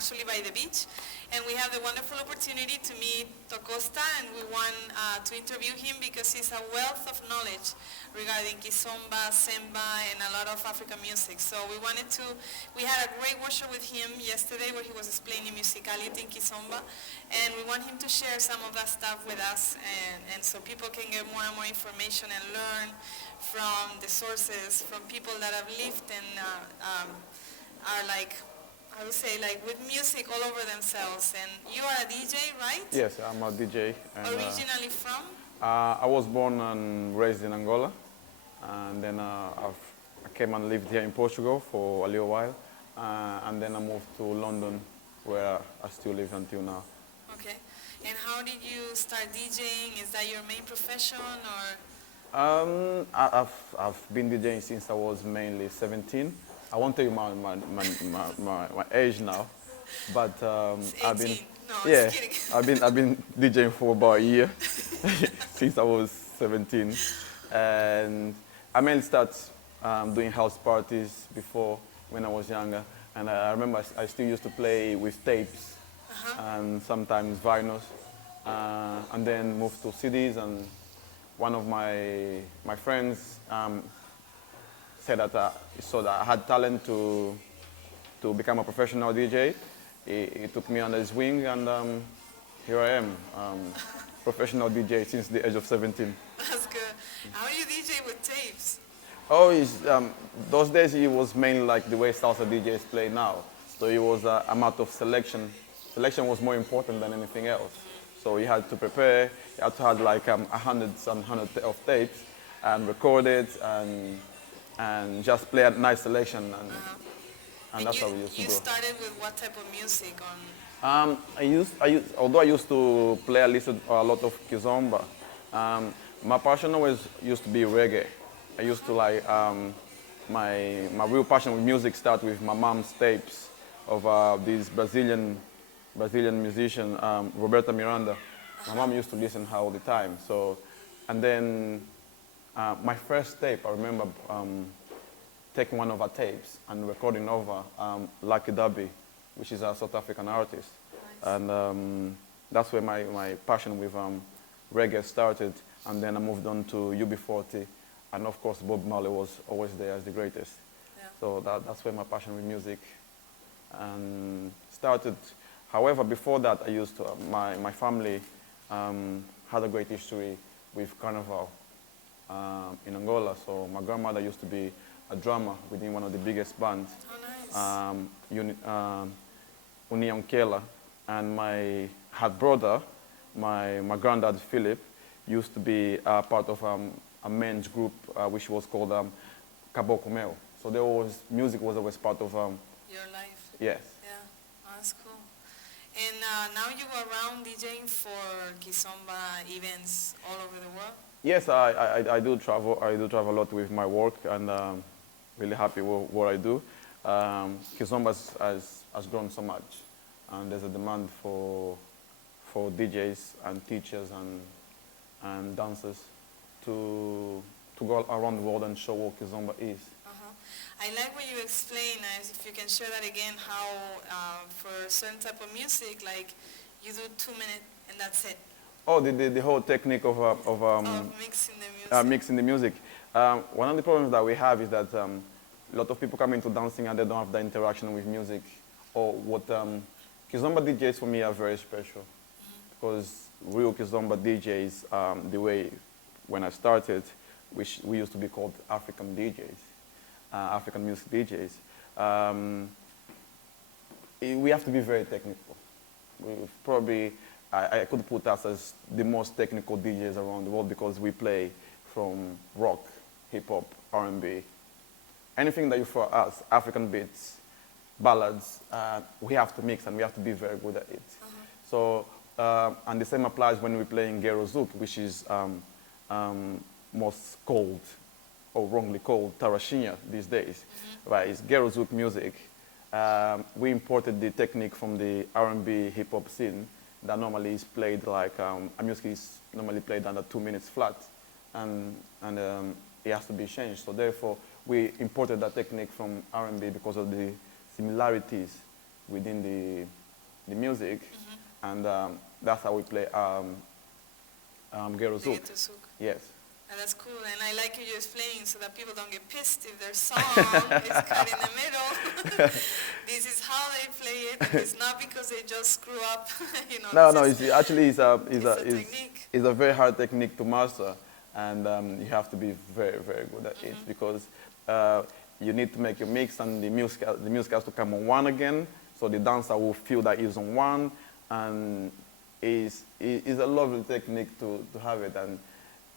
actually by the beach. And we have the wonderful opportunity to meet Costa, and we want to interview him because he's a wealth of knowledge regarding Kizomba, Semba, and a lot of African music. So we had a great workshop with him yesterday where he was explaining musicality in Kizomba, and we want him to share some of that stuff with us, and so people can get more and more information and learn from the sources, from people that have lived and are like, I would say, like with music all over themselves. And you are a DJ, right? Yes, I'm a DJ. And, originally from? I was born and raised in Angola, and then I came and lived here in Portugal for a little while, and then I moved to London, where I still live until now. Okay. And how did you start DJing? Is that your main profession, or? I've been DJing since I was mainly 17. I won't tell you my age now, but I've been I've been DJing for about a year since I was 17, and I mainly started doing house parties before when I was younger, and I remember I still used to play with tapes and sometimes vinyls, and then moved to CDs. And one of my friends said that so that I had talent to become a professional DJ. He took me under his wing, and here I am, professional DJ since the age of 17. That's good. How do you DJ with tapes? Oh, those days it was mainly like the way salsa DJs play now. So it was a matter of selection. Selection was more important than anything else. So you had to prepare, you had to have like hundreds and hundreds of tapes and record it and just play a nice selection, and that's how we used to do. You started with what type of music on? Although I used to play a lot of Kizomba, my passion always used to be reggae. I used to like, my real passion with music started with my mom's tapes of this Brazilian musician, Roberta Miranda. My mom used to listen to her all the time. So, and then my first tape, I remember taking one of her tapes and recording over Lucky Dubby, which is a South African artist. Nice. And that's where my passion with reggae started. And then I moved on to UB40. And of course, Bob Marley was always there as the greatest. Yeah. So that's where my passion with music started. However, before that, I used to, my family had a great history with Carnival in Angola. So my grandmother used to be a drummer within one of the biggest bands, União Kela. And my half brother, my granddad Philip, used to be part of a men's group which was called Caboclo Mel. So music was always part of your life. Yes. Yeah, that's cool. And now you go around DJing for Kizomba events all over the world? Yes, I do travel. I do travel a lot with my work, and really happy with what I do. Kizomba has grown so much, and there's a demand for DJs and teachers and dancers to go around the world and show what Kizomba is. I like what you explain, if you can share that again, how for a certain type of music, like you do 2 minutes and that's it. Oh, the whole technique of mixing the music. Mixing the music. One of the problems that we have is that a lot of people come into dancing and they don't have the interaction with music. Or what Kizomba DJs for me are very special, because real Kizomba DJs, the way when I started, which we used to be called African DJs. African music DJs, we have to be very technical. I could put us as the most technical DJs around the world, because we play from rock, hip hop, R&B, anything that you throw at us, African beats, ballads, we have to mix and we have to be very good at it. So, and the same applies when we play in Gero Zouk, which is most called, or wrongly called, Tarashinha these days. Right? It's Gero Zouk music. We imported the technique from the R&B hip hop scene that normally is played like, a music is normally played under 2 minutes flat, and it has to be changed. So therefore, we imported that technique from R&B because of the similarities within the music, and that's how we play Gero Zouk. Yes. And that's cool, and I like you explaining so that people don't get pissed if their song is cut in the middle. This is how they play it, and it's not because they just screw up. No, it's a very hard technique to master, and you have to be very, very good at it, because you need to make your mix, and the music has to come on one again, so the dancer will feel that he's on one, and it's a lovely technique to have it. And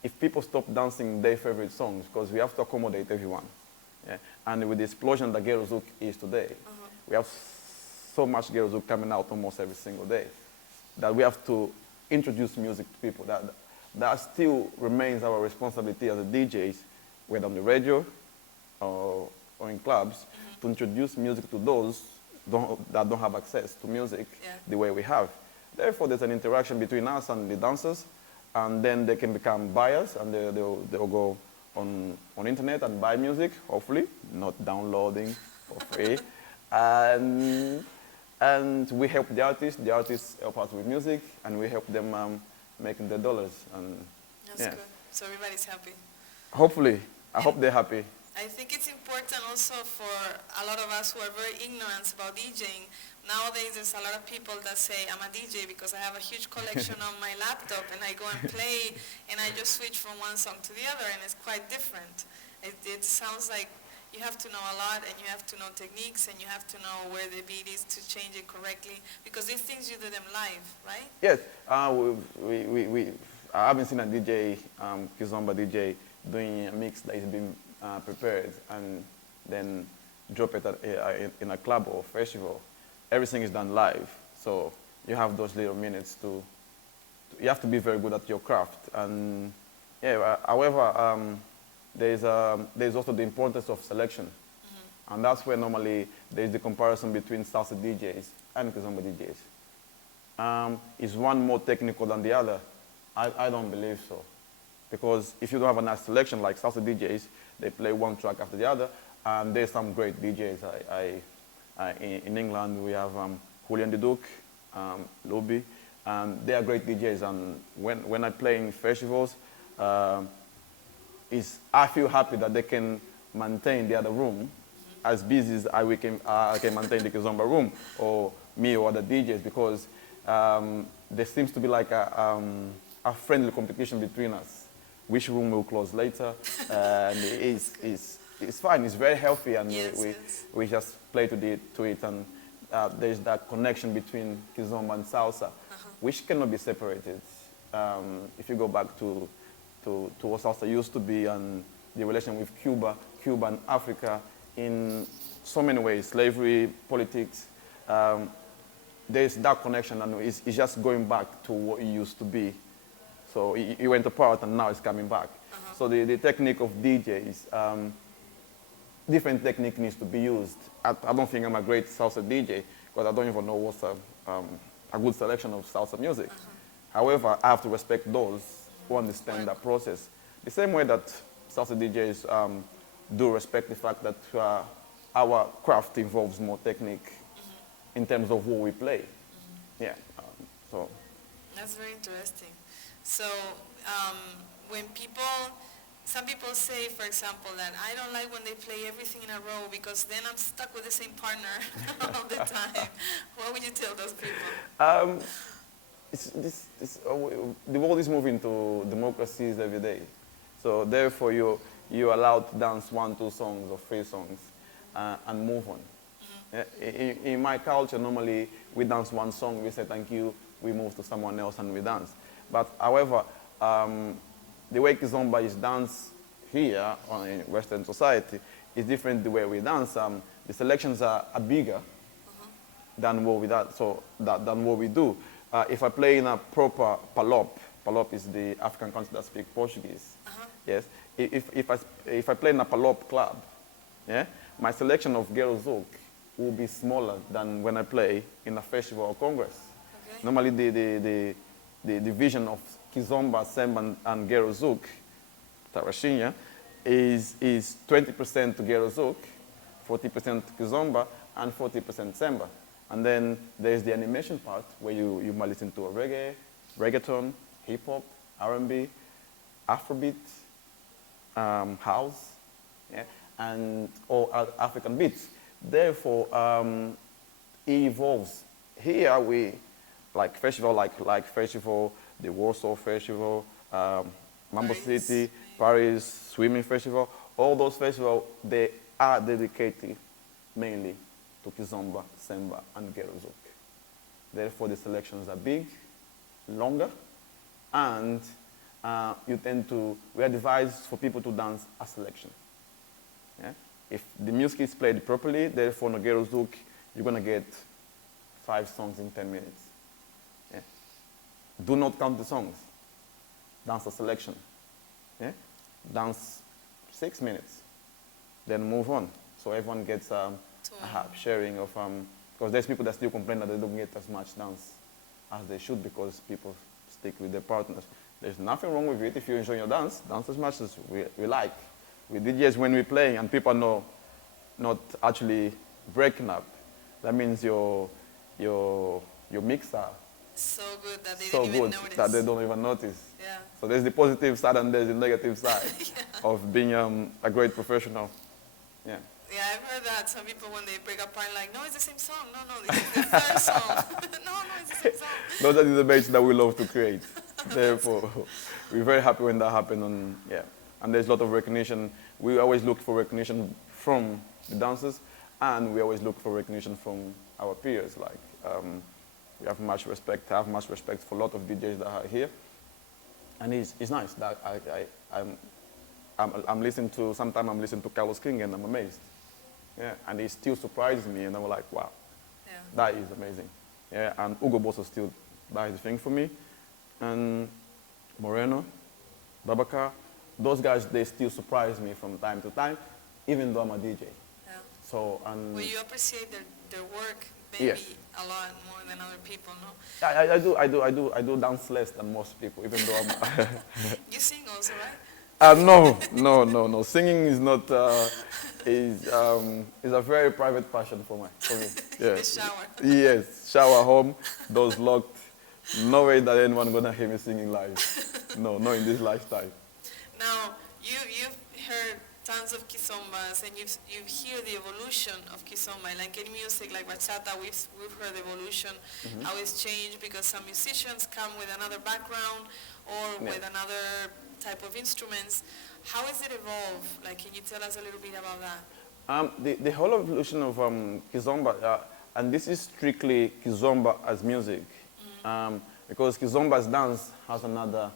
if people stop dancing their favorite songs, because we have to accommodate everyone. Yeah? And with the explosion that Gero Zouk is today, we have so much Gero Zouk coming out almost every single day, that we have to introduce music to people. That still remains our responsibility as a DJs, whether on the radio or in clubs, to introduce music to those that don't have access to music the way we have. Therefore, there's an interaction between us and the dancers, and then they can become buyers, and they'll go on internet and buy music, hopefully, not downloading for free. And we help the artists help us with music, and we help them making their dollars. And that's good. So everybody's happy. Hopefully. I hope they're happy. I think it's important also for a lot of us who are very ignorant about DJing. Nowadays, there's a lot of people that say, I'm a DJ because I have a huge collection on my laptop, and I go and play, and I just switch from one song to the other, and it's quite different. It sounds like you have to know a lot, and you have to know techniques, and you have to know where the beat is to change it correctly, because these things you do them live, right? Yes. I haven't seen a DJ, Kizomba DJ, doing a mix that is being prepared and then drop it in a club or festival. Everything is done live, so you have those little minutes you have to be very good at your craft. And however, there's also the importance of selection, and that's where normally there's the comparison between salsa DJs and Kizomba DJs. Is one more technical than the other? I don't believe so, because if you don't have a nice selection like salsa DJs, they play one track after the other, and there's some great DJs. In England, we have Julian the Duke, Luby, and they are great DJs. And when I play in festivals, I feel happy that they can maintain the other room as busy as I can maintain the Kizomba room, or me or other DJs, because there seems to be like a friendly competition between us. Which room will close later, and it's fine. It's very healthy, and we just play to it, and there's that connection between Kizomba and salsa, which cannot be separated. If you go back to what salsa used to be, and the relation with Cuba and Africa in so many ways, slavery, politics, there's that connection, and it's just going back to what it used to be. So it went apart, and now it's coming back. So the technique of DJs, different technique needs to be used. I don't think I'm a great salsa DJ, because I don't even know what's a good selection of salsa music. However, I have to respect those who understand that process. The same way that salsa DJs do respect the fact that our craft involves more technique in terms of what we play. So. That's very interesting. So when some people say, for example, that I don't like when they play everything in a row, because then I'm stuck with the same partner all the time. What would you tell those people? The world is moving to democracies every day. So therefore, you're allowed to dance 1, 2 songs or 3 songs and move on. In my culture, normally we dance 1 song, we say thank you, we move to someone else and we dance. But however, the way Kizomba is danced here in Western society is different the way we dance. The selections are bigger than what we do. If I play in a proper palop is the African country that speak Portuguese. Yes. If I play in a palop club, my selection of Gero Zouk will be smaller than when I play in a festival or congress. Normally, the division of Kizomba, Semba, and Gero Zouk, Tarashinha, is 20% to Gero Zouk, 40% Kizomba, and 40% Semba. And then there's the animation part where you might listen to a reggaeton, hip hop, R&B, Afrobeat, house, yeah, and all African beats. Therefore, it evolves. Here we, like festival, like festival, the Warsaw Festival, Mambo City, Paris Swimming Festival. All those festivals, they are dedicated mainly to Kizomba, Semba, and Ghetto Zouk. Therefore, the selections are big, longer, and we are devised for people to dance a selection. Yeah? If the music is played properly, therefore, no Ghetto Zouk, you're going to get 5 songs in 10 minutes. Yeah? Do not count the songs. Dance a selection. Yeah? Dance 6 minutes. Then move on. So everyone gets a sharing of, because there's people that still complain that they don't get as much dance as they should because people stick with their partners. There's nothing wrong with it if you enjoy your dance as much as we like. We DJs when we're playing and people know not actually breaking up. That means your mixer so good that they didn't even notice. That they don't even notice. Yeah. So there's the positive side and there's the negative side of being a great professional. Yeah. Yeah, I've heard that some people when they break up are like, no, it's the same song. No, this is the third song. no, it's the same song. Those are the debates that we love to create. Therefore, we're very happy when that happens. And there's a lot of recognition. We always look for recognition from the dancers, and we always look for recognition from our peers. Like, we have much respect. I have much respect for a lot of DJs that are here. And it's nice that I'm listening to, sometimes I'm listening to Carlos King and I'm amazed. Yeah, and he still surprises me and I'm like, wow, that is amazing. Yeah, and Hugo Bosso still, that is the thing for me. And Moreno, Babacar, those guys, they still surprise me from time to time, even though I'm a DJ. Yeah. So, well, you appreciate their work maybe a lot more than other people, no? I do dance less than most people, even though I'm... You sing also, right? No. Singing is not, is a very private passion for me. Yeah. In the shower. Yes, shower, home, doors locked. No way that anyone gonna hear me singing live. No, not in this lifestyle. Now, you've heard tons of kizombas and you hear the evolution of kizomba. Like in music, like bachata, we've heard the evolution, how it's changed because some musicians come with another background or with another type of instruments. How has it evolved? Like, can you tell us a little bit about that? The whole evolution of Kizomba, and this is strictly Kizomba as music, because Kizomba as dance has another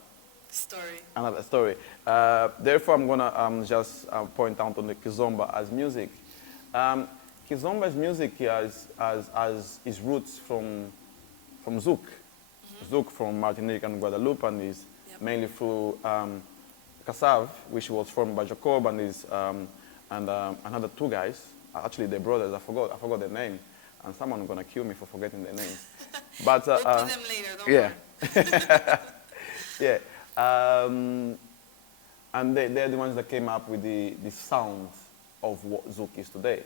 story. Therefore, I'm gonna just point out on the Kizomba as music. Kizomba as music has its roots from Zouk. Zouk from Martinique and Guadeloupe, and is mainly through Kassav, which was formed by Jacob and another 2 guys. Actually, they're brothers. I forgot their name, and someone's gonna kill me for forgetting their names. But we'll put them later. Don't worry. Yeah. And they're the ones that came up with the sound of what Zouk is today.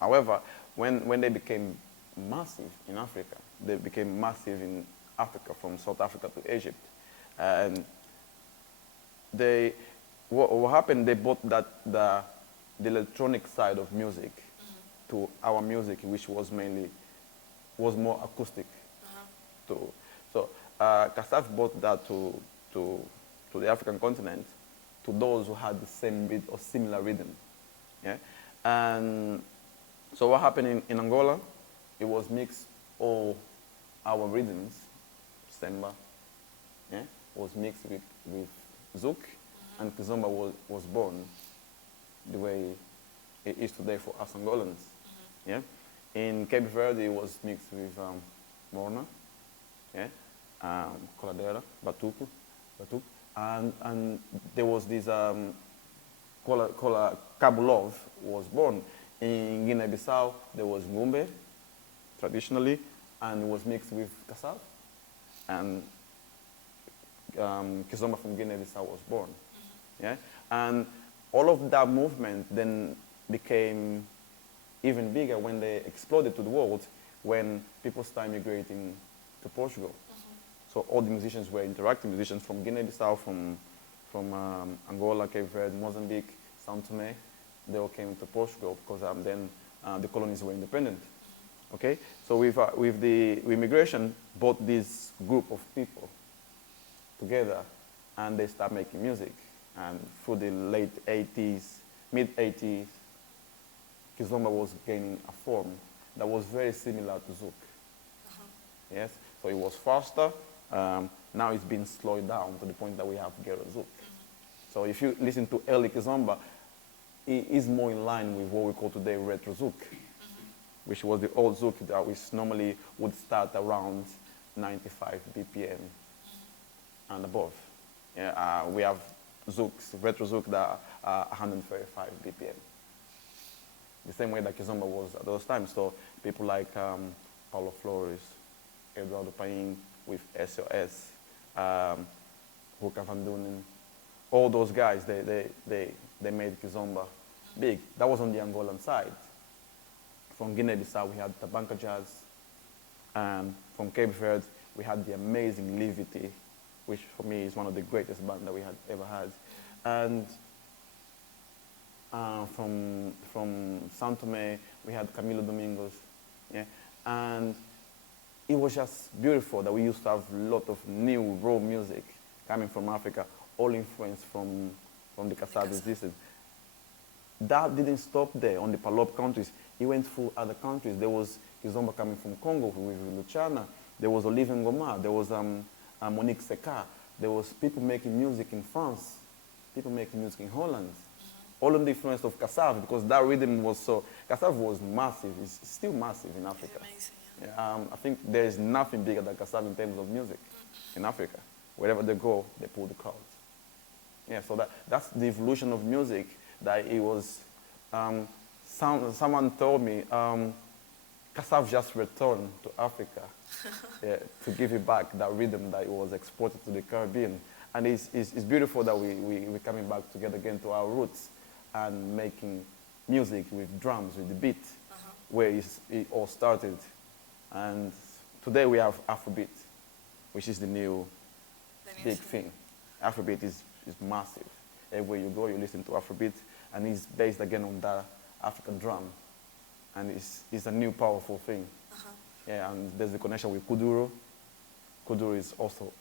However, when they became massive in Africa, they became massive in Africa, from South Africa to Egypt. And what happened, they brought the electronic side of music to our music, which was more acoustic. So Kassav brought that to the African continent, to those who had the same beat or similar rhythm. Yeah? And so what happened in Angola, it was mixed all our rhythms, Semba, was mixed with Zouk, and Kizomba was born the way it is today for us Angolans. Yeah? In Cape Verde, it was mixed with Morna, Coladeira, Batuque, and there was this Cabo Love was born. In Guinea-Bissau, there was Ngumbe, traditionally, and it was mixed with Kassav, and Kizomba from Guinea-Bissau was born. Yeah? And all of that movement then became even bigger when they exploded to the world. when people started migrating to Portugal. So all the musicians were interacting, musicians from Guinea-Bissau, from Angola, Cape Verde, Mozambique, São Tomé. They all came to Portugal because then the colonies were independent. Okay, so with the immigration, brought this group of people together, and they start making music. And through the late 80s, mid 80s, Kizomba was gaining a form that was very similar to Zouk. Yes, so it was faster. Now it's been slowed down to the point that we have Ghetto Zouk. So if you listen to early Kizomba, it is more in line with what we call today retro Zouk, which was the old Zouk that which normally would start around 95 BPM and above. Yeah, we have Zouks, retro Zouk that are 135 BPM. The same way that Kizomba was at those times. So people like Paulo Flores, Eduardo Paim with SOS, Ruka Van Dunen, all those guys, they made Kizomba big. That was on the Angolan side. From Guinea-Bissau, we had Tabanca Jazz. And from Cape Verde, we had the amazing Livity, which for me is one of the greatest bands that we had ever had. And from São Tomé, we had Camilo Domingos. Yeah? And it was just beautiful that we used to have a lot of new raw music coming from Africa, all influenced from the Kassav resistance. That didn't stop there on the Palop countries. It went through other countries. There was Kizomba coming from Congo with Luciana. There was Olivier Ngoma. There was Monique Seka. There was people making music in France, people making music in Holland. All under the influence of Kassav, because that rhythm was so... Kassav was massive. It's still massive in Africa. Amazing, yeah. I think there's nothing bigger than Kassav in terms of music in Africa. Wherever they go, they pull the crowds. Yeah, so that's the evolution of music. That it was... someone told me, Kassav just returned to Africa yeah, to give it back that rhythm that it was exported to the Caribbean. And it's beautiful that we're coming back together again to our roots and making music with drums, with the beat, where it all started. And today we have Afrobeat, which is the new big thing. Afrobeat is massive. Everywhere you go, you listen to Afrobeat, and it's based again on that African drum. And it's a new powerful thing. Yeah, and there's the connection with Kuduro. Kuduro is also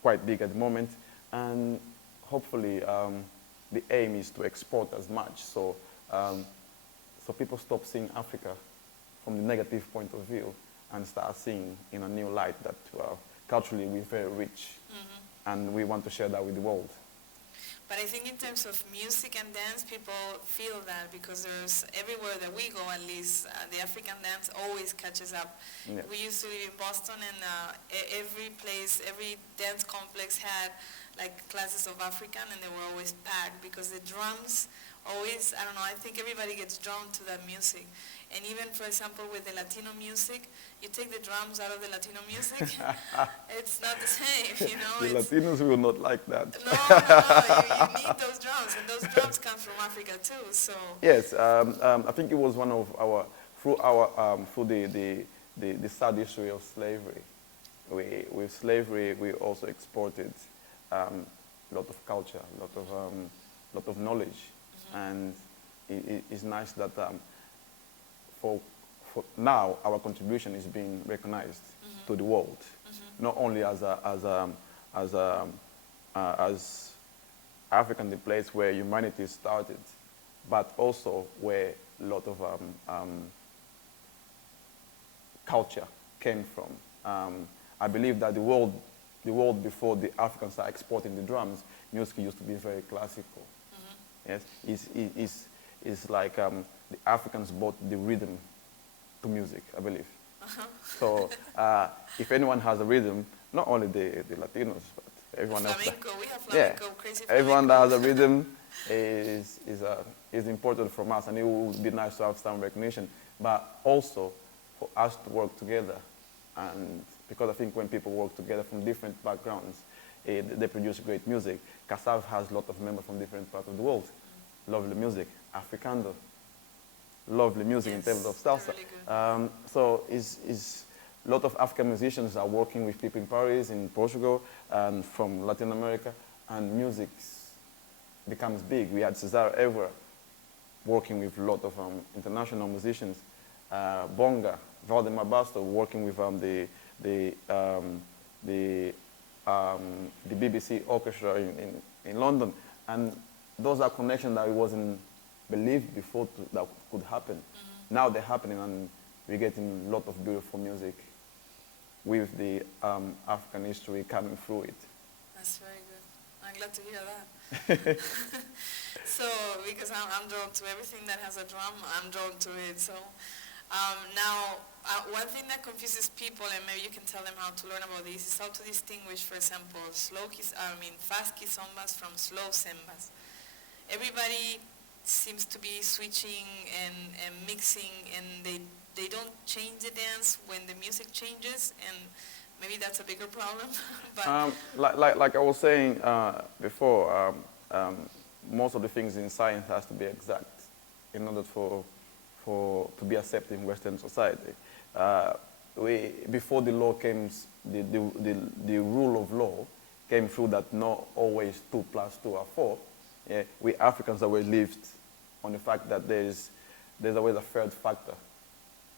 quite big at the moment. And hopefully the aim is to export as much. So, so people stop seeing Africa from the negative point of view and start seeing in a new light that culturally we're very rich. And we want to share that with the world. But I think in terms of music and dance, people feel that because there's everywhere that we go, at least, the African dance always catches up. Yeah. We used to live in Boston, and every place, every dance complex had like classes of African, and they were always packed because the drums always, I don't know, I think everybody gets drawn to that music. And even, for example, with the Latino music, you take the drums out of the Latino music, it's not the same, you know. The Latinos will not like that. No, you need those drums, and those drums come from Africa too, so. Yes, I think it was one of our, through the sad history of slavery. With slavery, we also exported a lot of culture, a lot of knowledge. And it's nice that for now our contribution is being recognized to the world, not only as African, the place where humanity started, but also where a lot of culture came from. I believe that the world before the Africans started exporting the drums, music used to be very classical. Yes, it's like the Africans brought the rhythm to music, I believe. So if anyone has a rhythm, not only the Latinos, but everyone else. Flamenco, we have flamenco, yeah, crazy flamenco. Everyone that has a rhythm is important from us, and it would be nice to have some recognition, but also for us to work together. And because I think when people work together from different backgrounds, they produce great music. Kassav has a lot of members from different parts of the world. Lovely music. Africando. lovely music in terms of salsa. Really So is a lot of African musicians are working with people in Paris, in Portugal, and from Latin America, and music becomes big. We had Cesar Evora working with a lot of international musicians. Bonga, Valdemar Basto working with the BBC orchestra in London. And those are connections that it wasn't believed before that could happen. Now they're happening, and we're getting a lot of beautiful music with the African history coming through it. That's very good. I'm glad to hear that. So, because I'm drawn to everything that has a drum, I'm drawn to it. So, now, one thing that confuses people, and maybe you can tell them how to learn about this, is how to distinguish, for example, fast kizombas from slow sembas. Everybody seems to be switching and mixing, and they don't change the dance when the music changes, and maybe that's a bigger problem. But like I was saying before, most of the things in science has to be exact in order to be accepted in Western society. Before the law came, the rule of law came through that not always 2 + 2 are 4. Yeah, we Africans always lived on the fact that there's always a third factor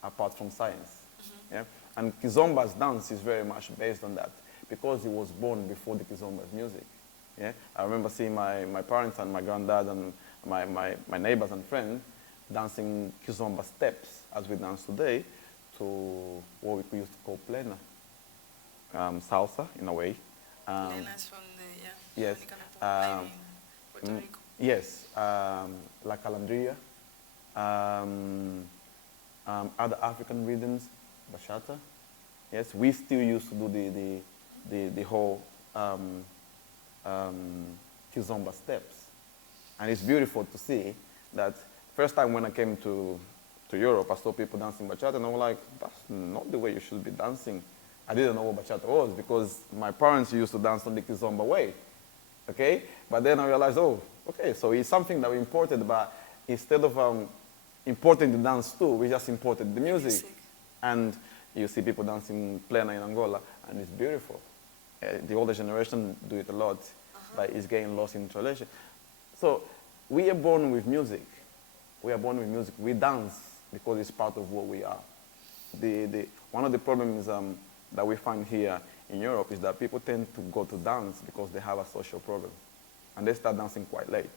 apart from science. Yeah? And Kizomba's dance is very much based on that because it was born before the Kizomba's music. Yeah? I remember seeing my parents and my granddad and my neighbors and friends dancing Kizomba steps as we dance today to what we used to call plena, salsa in a way. Plena is from the, yes. Puerto Rico. Yes, La Calandria, other African rhythms, bachata. Yes, we still used to do the whole Kizomba steps. And it's beautiful to see that first time when I came to Europe, I saw people dancing bachata, and I was like, that's not the way you should be dancing. I didn't know what bachata was because my parents used to dance on the Kizomba way, okay? But then I realized, oh, okay, so it's something that we imported, but instead of importing the dance too, we just imported the music. And you see people dancing plena in Angola, and it's beautiful. The older generation do it a lot, but it's getting lost in tradition. So we are born with music. We are born with music. We dance because it's part of what we are. One of the problems that we find here in Europe is that people tend to go to dance because they have a social problem. And they start dancing quite late.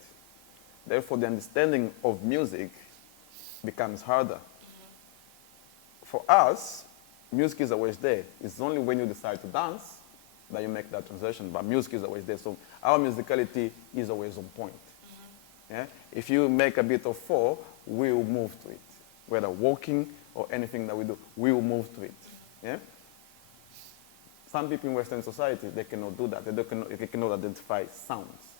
Therefore, the understanding of music becomes harder. For us, music is always there. It's only when you decide to dance that you make that transition, but music is always there. So our musicality is always on point. Yeah? If you make a bit of 4, we will move to it. Whether walking or anything that we do, we will move to it. Yeah? Some people in Western society, they cannot do that. They cannot identify sounds.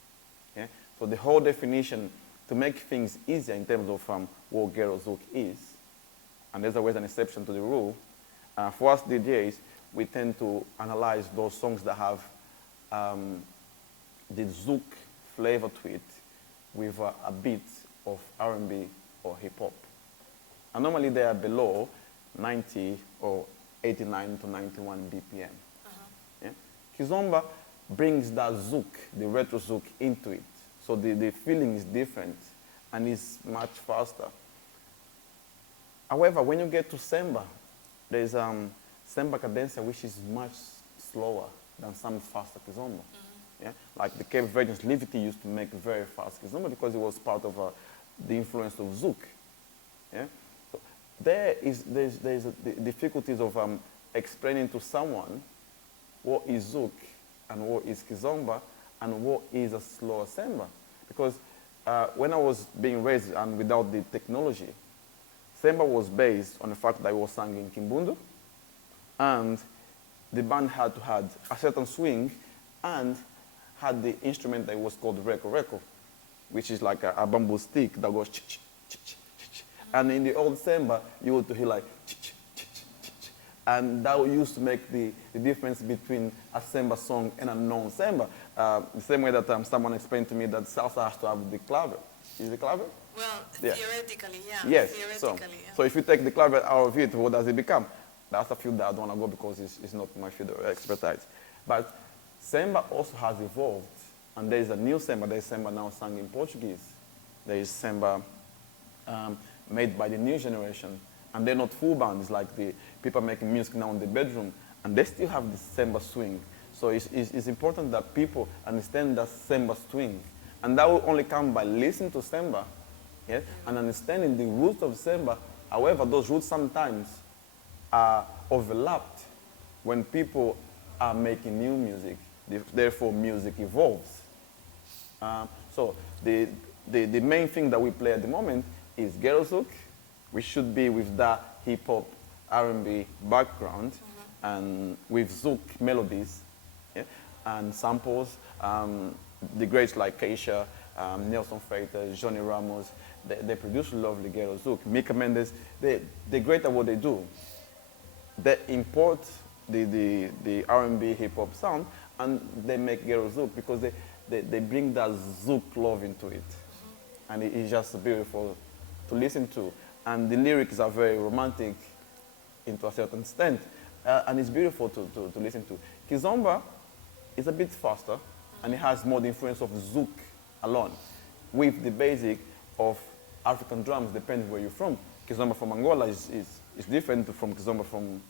Yeah? So the whole definition, to make things easier in terms of what Gero Zouk is, and there's always an exception to the rule, for us DJs, we tend to analyze those songs that have the Zouk flavor to it with a bit of R&B or hip-hop. And normally they are below 90 or 89 to 91 BPM. Yeah? Kizomba brings that Zouk, the retro Zouk, into it. So the feeling is different and it's much faster. However, when you get to Semba, there's Semba cadencia, which is much slower than some faster Kizomba. Yeah? Like the Cape Verdeans, Livity used to make very fast Kizomba because it was part of the influence of Zouk. Yeah? So there's the difficulties of explaining to someone what is Zouk and what is Kizomba and what is a slower Semba. Because when I was being raised and without the technology, Semba was based on the fact that it was sung in Kimbundu, and the band had to have a certain swing and had the instrument that was called reko reko, which is like a bamboo stick that goes ch ch ch ch ch. And in the old Semba, you would hear like ch ch ch ch ch. And that used to make the difference between a Semba song and a non-Semba. The same way that someone explained to me that salsa has to have the clave. Is the clave? Well, yeah. Theoretically, yeah. Yes. Theoretically, so if you take the clave out of it, what does it become? That's a field that I don't want to go because it's not my field of expertise. But Semba also has evolved, and there is a new Semba. There is Semba now sung in Portuguese. There is Semba made by the new generation. And they're not full bands like the people making music now in the bedroom. And they still have the Semba swing. So it's important that people understand that Semba swing. And that will only come by listening to Semba, yeah, and understanding the roots of Semba. However, those roots sometimes are overlapped when people are making new music. Therefore, music evolves. So the main thing that we play at the moment is ghetto zouk. We should be with that hip-hop, R&B background, and with zouk melodies, yeah, and samples. The greats like Keisha, Nelson Freitas, Johnny Ramos, they produce lovely ghetto zouk. Mika Mendes, they're great at what they do. They import the R&B hip-hop sound, and they make ghetto zouk because they bring that zouk love into it. And it's just beautiful to listen to. And the lyrics are very romantic into a certain extent. And it's beautiful to listen to. Kizomba is a bit faster, and it has more the influence of zouk alone, with the basic of African drums, depending where you're from. Kizomba from Angola is different from Kizomba from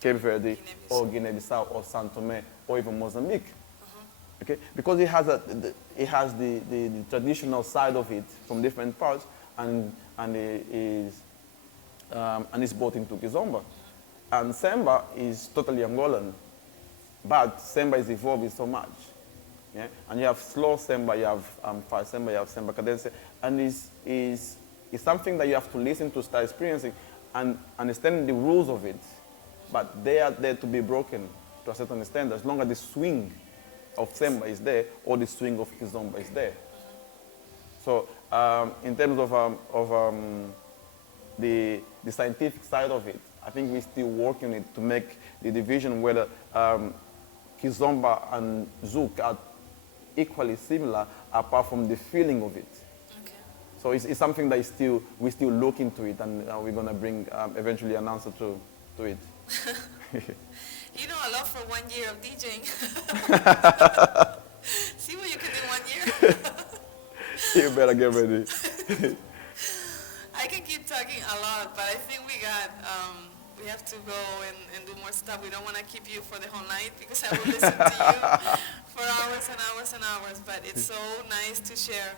Cape Verde or Guinea-Bissau or São Tomé or even Mozambique. Okay? Because it has the traditional side of it from different parts, and it's brought into Kizomba. And Semba is totally Angolan, but Semba is evolving so much. Yeah? And you have slow Semba, you have fast Semba, you have Semba cadence, and it's something that you have to listen to, start experiencing, and understanding the rules of it. But they are there to be broken to a certain extent, as long as the swing of Semba is there, or the swing of Kizomba is there. So in terms of the scientific side of it, I think we're still working on it to make the division whether Kizomba and zouk are equally similar, apart from the feeling of it. Okay. So it's something that we still look into it, and we're going to bring eventually an answer to it. You know a lot for 1 year of DJing. See what you can do 1 year. You better get ready. I can keep talking a lot, but I think we have to go and do more stuff. We don't want to keep you for the whole night, because I will listen to you for hours and hours and hours. But it's so nice to share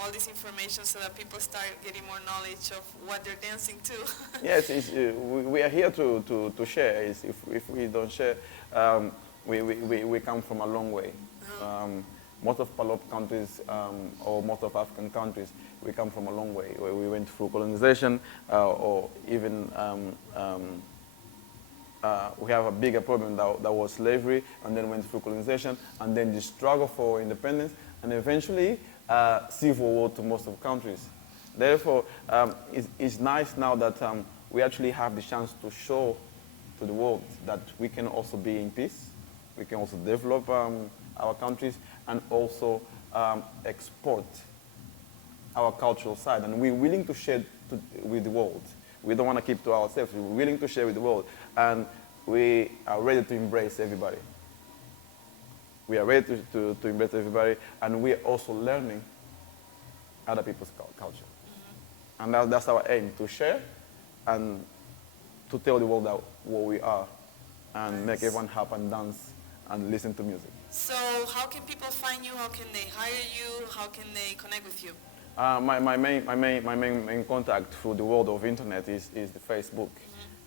all this information so that people start getting more knowledge of what they're dancing to. Yes, we are here to share. If we don't share, we come from a long way. Most of Palop countries, or most of African countries, we come from a long way. Where we went through colonization, or even we have a bigger problem that was slavery, and then went through colonization, and then the struggle for independence, and eventually civil war to most of countries. Therefore, it's nice now that we actually have the chance to show to the world that we can also be in peace, we can also develop our countries, and also export our cultural side. And we're willing to share with the world. We don't want to keep to ourselves. We're willing to share with the world. And we are ready to embrace everybody. We are ready to embrace everybody. And we are also learning other people's culture. Mm-hmm. And that's our aim, to share and to tell the world what we are, and make everyone happy and dance and listen to music. So how can people find you? How can they hire you? How can they connect with you? My main contact through the world of internet is the Facebook,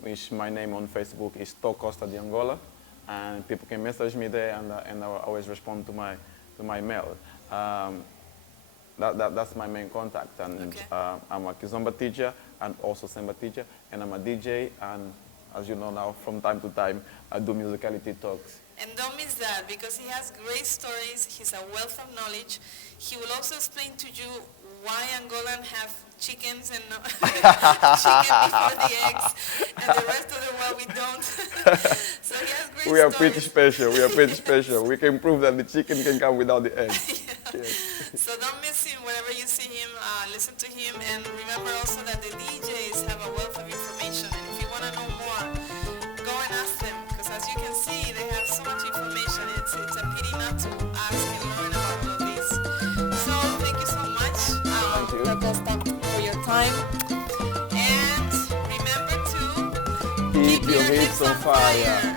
which my name on Facebook is Costa de Angola, and people can message me there, and I will always respond to my mail. That's my main contact, and okay. I'm a Kizomba teacher and also Semba teacher, and I'm a DJ, and as you know now, from time to time, I do musicality talks. And don't miss that, because he has great stories, he's a wealth of knowledge. He will also explain to you why Angolan have chickens and no chicken before the eggs, and the rest of the world we don't. So he has great We are stories. pretty special. We are pretty special. We can prove that the chicken can come without the egg. Yeah. Yes. So don't miss him whenever you see him. Listen to him, and remember also that the DJs have a wealth of information. And if you want to know more, go and ask them, because as you can see, they have so much information. It's a pity not to ask and learn about all of this. So thank you so much, Thank you. Costa, for your time. And remember to Keep your hips on fire.